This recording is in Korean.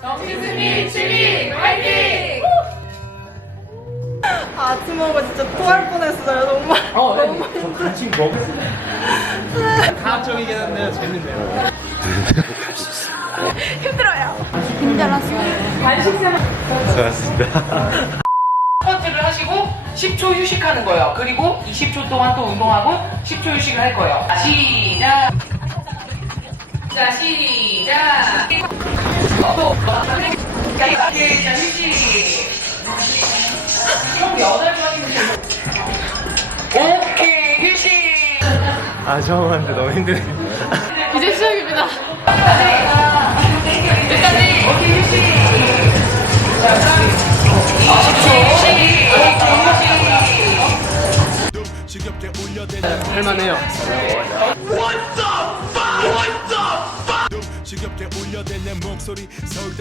정지승리 칠리 화이팅! 아침 먹고 진짜 토할 뻔했어요 정말. 너무 같이 먹었어요. 가학적이긴 한데요, 재밌네요. 힘들어요. 수고하셨습니다. 스쿼트를 하시고 10초 휴식하는 거예요. 그리고 20초 동안 또 운동하고 10초 휴식을 할 거예요. 시작! 자, 시작! 자, 휴식! 총 8번이면 오케이, 휴식! 아, 처음인데 너무 힘드네요. 이제 시작입니다. 여기까지! 오케이, 휴식! 자, 10초 휴식! 할만해요. 지겹게 울려대는 목소리 서울